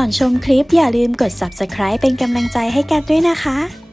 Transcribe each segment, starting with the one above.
ก่อนชมคลิปอย่าลืมกด subscribe เป็นกำลังใจให้กันด้วยนะคะ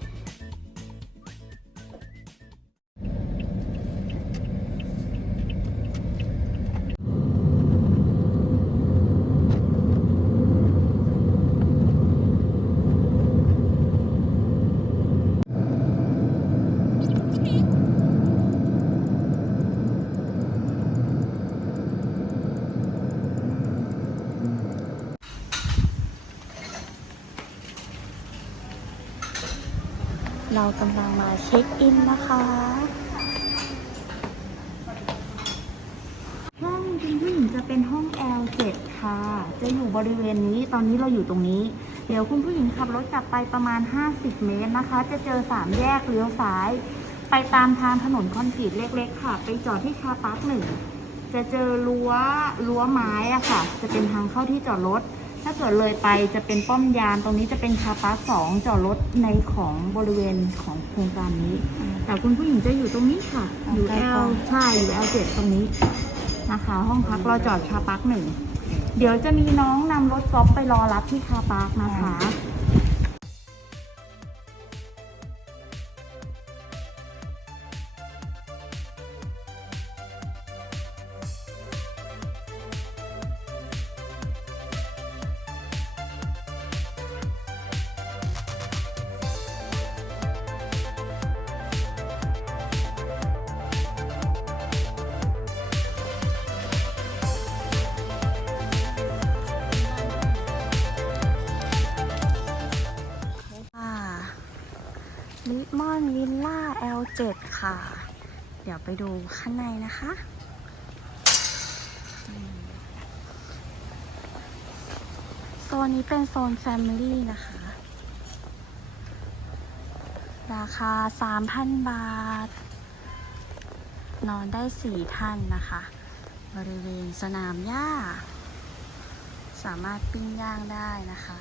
เรากำลังมาเช็คอินนะคะ ห้องคุณผู้หญิงจะเป็นห้อง L7 ค่ะ จะอยู่บริเวณนี้ ตอนนี้เราอยู่ตรงนี้ เดี๋ยวคุณผู้หญิงขับรถกลับไปประมาณ 50 เมตรนะคะ จะเจอ3แยกเลี้ยวซ้าย ไปตามทางถนนคอนกรีตเล็กๆ ค่ะ ไปจอดที่คาร์พาร์คหนึ่ง จะเจอรั้วรั้วไม้อะค่ะ จะเป็นทางเข้าที่จอดรถ ถ้าเกิดเลยไปจะเป็นป้อมยาม ตรงนี้จะเป็นคาร์พาร์คสองจอดรถในของบริเวณของโครงการนี้ แต่คุณผู้หญิงจะอยู่ตรงนี้ค่ะ อยู่ L ใช่อยู่ L7 ตรงนี้นะคะ ห้องพักเราจอดคาร์พาร์คหนึ่ง เดี๋ยวจะมีน้องนำรถกอล์ฟไปรอรับที่คาร์พาร์คนะคะค่ะ 7 ค่ะ เดี๋ยวไปดูข้างในนะคะ โซนนี้เป็นโซน Family นะคะ ราคา 3,000 บาท นอนได้ 4 ท่านนะคะ บริเวณสนามหญ้า สามารถปิ้งย่างได้นะคะ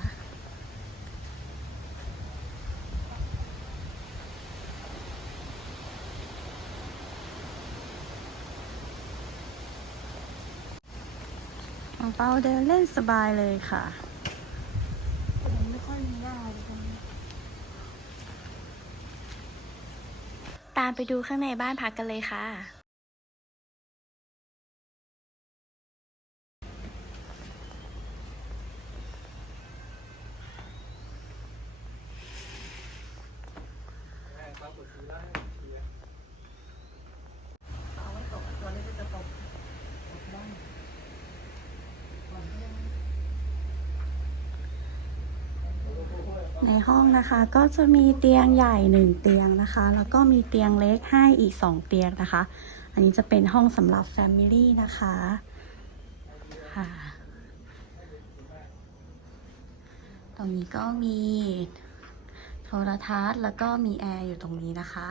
ของเปาเดินเล่นสบายเลยค่ะไม่ค่อยมีหน้าเลยตรงนี้ตามไปดูข้างในบ้านพักกันเลยค่ะ ในห้องนะคะก็จะมีเตียงใหญ่หนึ่งเตียงนะคะ แล้วก็มีเตียงเล็กให้อีกสองเตียงนะคะ อันนี้จะเป็นห้องสำหรับ Family นะคะค่ะตรงนี้ก็มีโทรทัศน์แล้วก็มีแอร์อยู่ตรงนี้นะคะ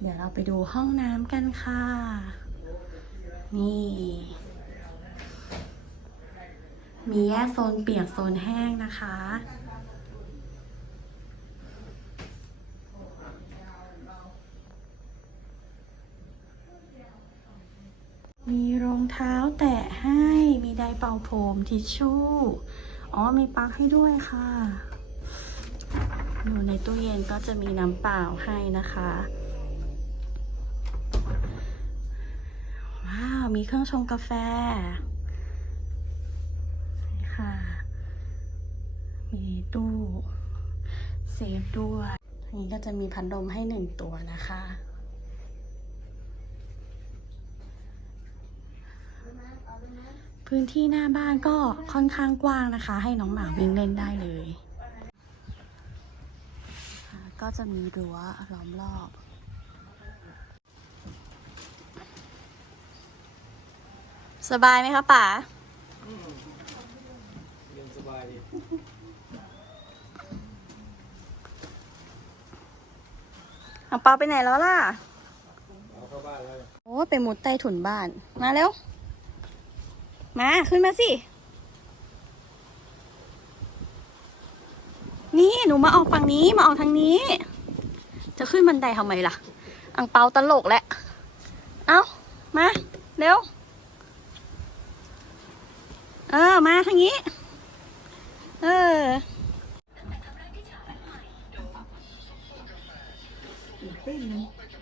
เดี๋ยวเราไปดูห้องน้ำกันค่ะ นี่ มีแยกโซนเปียกโซนแห้งนะคะ มีรองเท้าแตะให้ มีไดเป่าผมทิชชู่ อ๋อ มีปลั๊กให้ด้วยค่ะ อยู่ในตู้เย็นก็จะมีน้ำเปล่าให้นะคะ ว้าว มีเครื่องชงกาแฟ ด้วยอันนี้ก็จะมีพัดลมให้หนึ่งตัวนะคะ พื้นที่หน้าบ้านก็ค่อนข้างกว้างนะคะ ให้น้องหมาวิ่งเล่นได้เลย ก็จะมีรั้วล้อมรอบสบายไหมคะป๋าเรียนสบายดี อังเปาไปไหนแล้วล่ะเอาเข้าบ้านแล้วโอ้ไปมุดใต้ถุนบ้าน มาเร็วมาขึ้นมาสิ นี่หนูมาออกฝั่งนี้มาออกทางนี้ จะขึ้นบันไดทำไมล่ะ อังเปาตลกแหละ เอ้ามา เร็ว เออ มาทางนี้ เออ พี่เป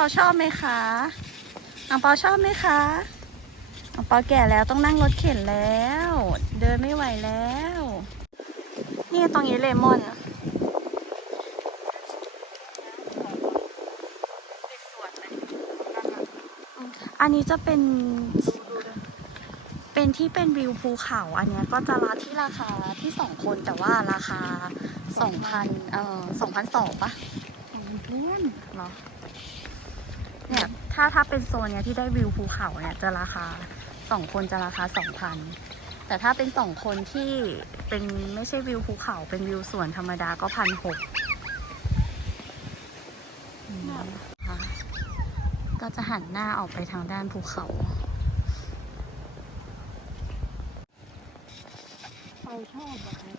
าชอบไหมคะอังเปาชอบไหมคะอังเปาแก่แล้วต้องนั่งรถเข็นแล้ว เดินไม่ไหวแล้ว นี่ตรงนี้เลมอนอันนี้จะเป็นเป็นที่เป็นวิวภูเขา อันนี้ก็จะราที่ราคาที่สองคนแต่ว่าราคาสองพันเอ่อสองพันสองปะของพื่อนเหรอ เนี่ยถ้าถ้าเป็นโซนเนี้ยที่ได้วิวภูเขาเนี่ยจะราคาสองคนจะราคาสองพันแต่ถ้าเป็นสองคนที่เป็นไม่ใช่วิวภูเขา เป็นวิวสวนธรรมดาก็พันหกก็จะหันหน้าออกไปทางด้านภูเขาเราชอบอะคะ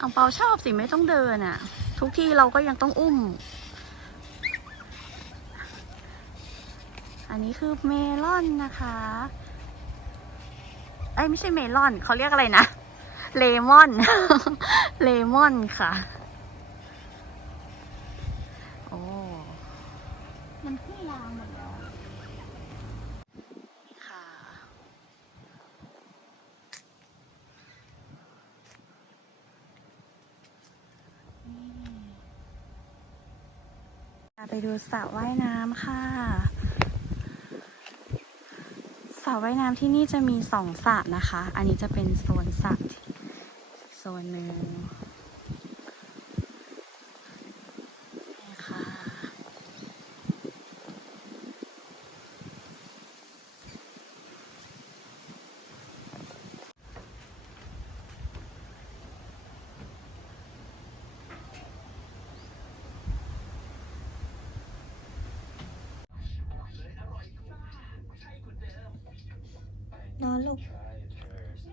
อังเปาชอบสิไม่ต้องเดินอะ่ะ ทุกที่เราก็ยังต้องอุ้ม อันนี้คือเมลอนนะคะไอ้ยไม่ใช่เมลอนเขาเรียกอะไรนะ เลมอน เลมอนค่ะ โอ้ มันขึ้นรางหมดแล้วค่ะ ไปดูสระว่ายน้ำค่ะ สระว่ายน้ำที่นี่จะมีสองสระนะคะ อันนี้จะเป็นโซนสระโซนหนึ่ง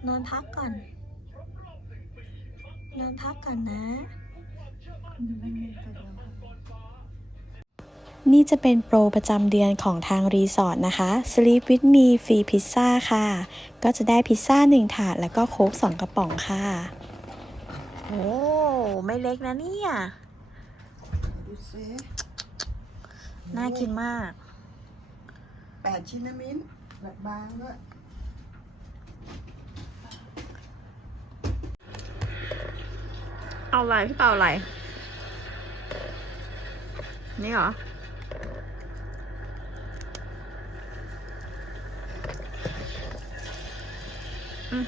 นอนพักก่อน นอนพักก่อนนะ นี่จะเป็นโปรประจำเดือนของทางรีสอร์ทนะคะ Sleep with me ฟรีพิซซ่าค่ะ ก็จะได้พิซซ่า1ถาดแล้วก็โค้ก2กระป๋องค่ะ โอ้ ไม่เล็กนะเนี่ย ดูสิน่ากินมาก แปดชิ้นนะมิ้นแบบบางด้วย เอาอะไรพี่เปาอะไร นี่เหรอ อืม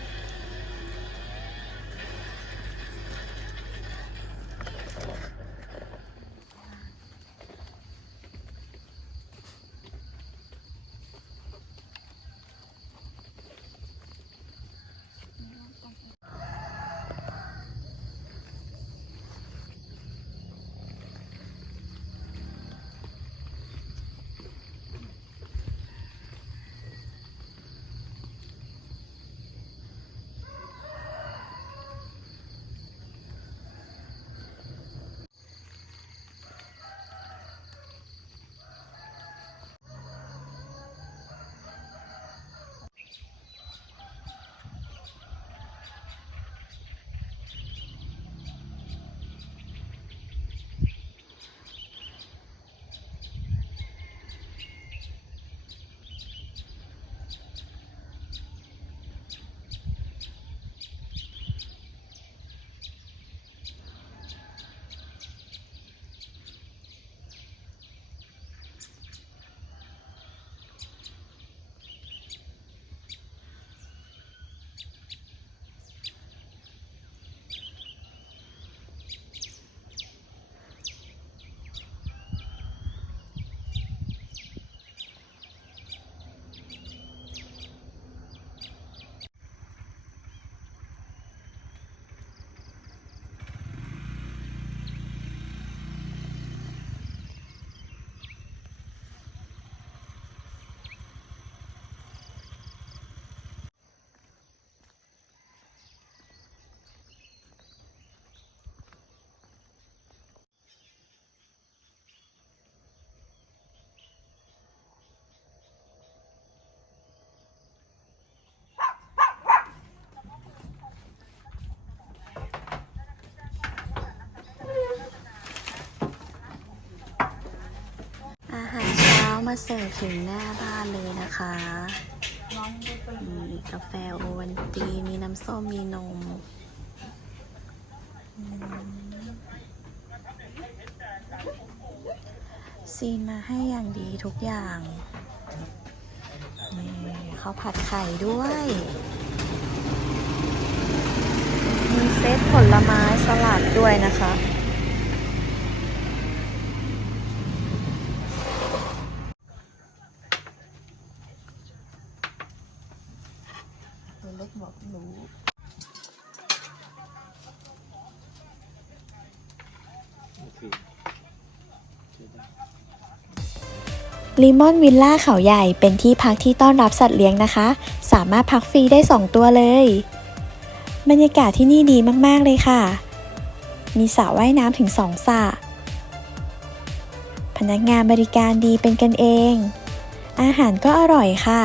มาเสิร์ฟถึงหน้าบ้านเลยนะคะมีกาแฟโอวันตีมีน้ำส้มมีนมซีนมาให้อย่างดีทุกอย่างนี่ข้าผัดไข่ด้วย มีเซตผลไม้สลัดด้วยนะคะ ตัวเล็ก บอกหนูลิมอนวิลล่าเขาใหญ่เป็นที่พักที่ต้อนรับสัตว์เลี้ยงนะคะ สามารถพักฟรีได้ 2 ตัวเลย บรรยากาศที่นี่ดีมาก ๆ เลยค่ะ มีสระว่ายน้ำถึง 2สระพนักงานบริการดีเป็นกันเอง อาหารก็อร่อยค่ะ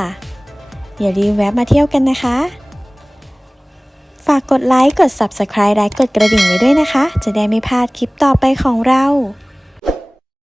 อย่าลืมแวะมาเที่ยวกันนะคะ ฝากกดไลค์ กด Subscribe และกดกระดิ่งไว้ด้วยนะคะ จะได้ไม่พลาดคลิปต่อไปของเรา